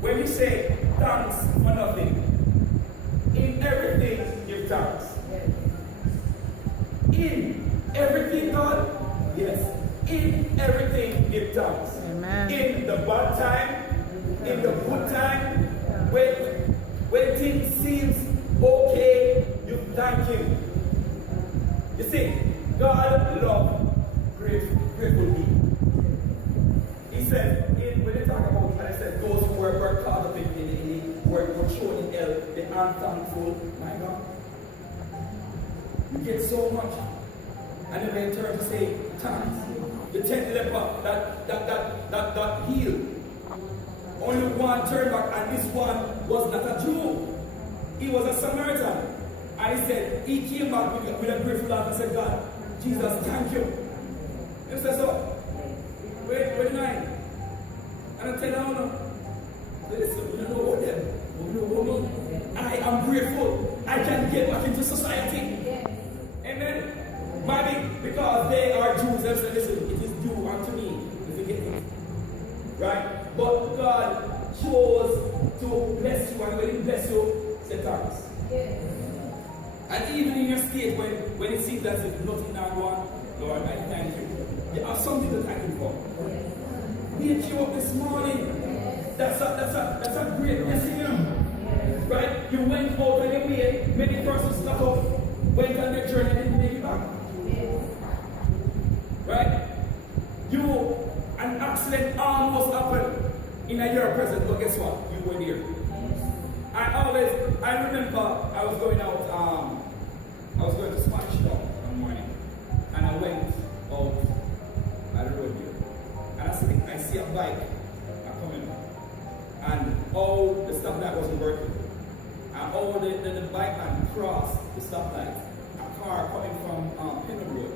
When you say thanks for nothing, in everything give thanks. In everything, God? Yes. In everything give thanks. Amen. In the bad time, in the good time, when things seems okay, you thank Him. You see, God loves grateful people. He said, when they talk about, and I said, those who were caught up in the were thrown in hell, the unthankful, my God. You get so much. And then they turn to say, thanks. The 10th leper that healed. Only one turned back, and this one was not a Jew. He was a Samaritan. And he said, he came back with a grateful heart and said, God, Jesus, thank you. He said, so, wait, nine. And I tell you, no. Listen, you know what them. You know what me. I am grateful. I can get back into society. Amen. Maybe because they are Jews, they say, listen, it is due unto me if you get it. Right? But God chose to bless you, and when He bless you, say thanks. And even in your state, when it seems as if nothing not going, Lord, I thank you. You have something to thank Him for. Wake you up this morning. That's a great blessing, you know. Right? You went out on your way, many persons got up, went on their journey, and didn't make it back. Right? An accident almost happened in a year present, but guess what? You were there. I remember I was going out, I was going to Spanish Town one morning, and I went out at the road here, and I see a bike coming, and all the stoplight wasn't working, and all the bike man crossed the stoplight, a car coming from Pinham Road.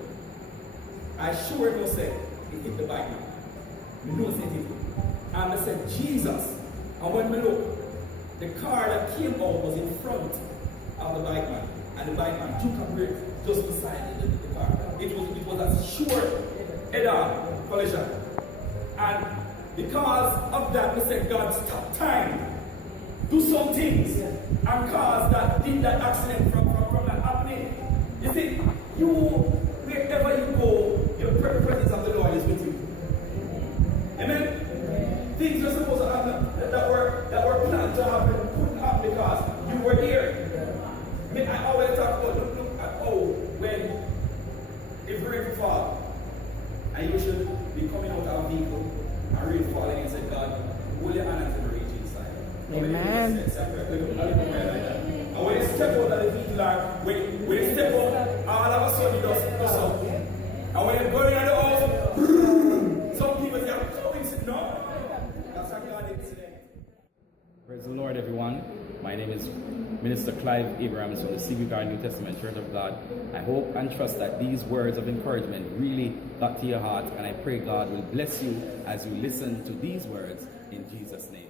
I sure no said it hit the bike man. No said it. And I said, Jesus. And when we look, the car that came out was in front of the bike man. And the bike man took a break just beside the car. It was a sure head-on collision. And because of that, we said, God, stop time. Do some things. And cause that accident from that happening. You see, wherever you go, your presence of the Lord is with you. Amen? Things are supposed to happen that were planned to happen couldn't happen because you were here. I always talk about look at when if rain fall, and you should be coming out of a vehicle and rain falling and say, God, hold your hand until we reach inside. Amen. And when you step out of the vehicle, when you step out, all of a sudden it does something. And when you're going out the house, some people say, I'm so insane. No. That's a God incident. Praise the Lord, everyone. My name is Minister Clive Abrams from the CBGAR New Testament Church of God. I hope and trust that these words of encouragement really got to your heart, and I pray God will bless you as you listen to these words in Jesus' name.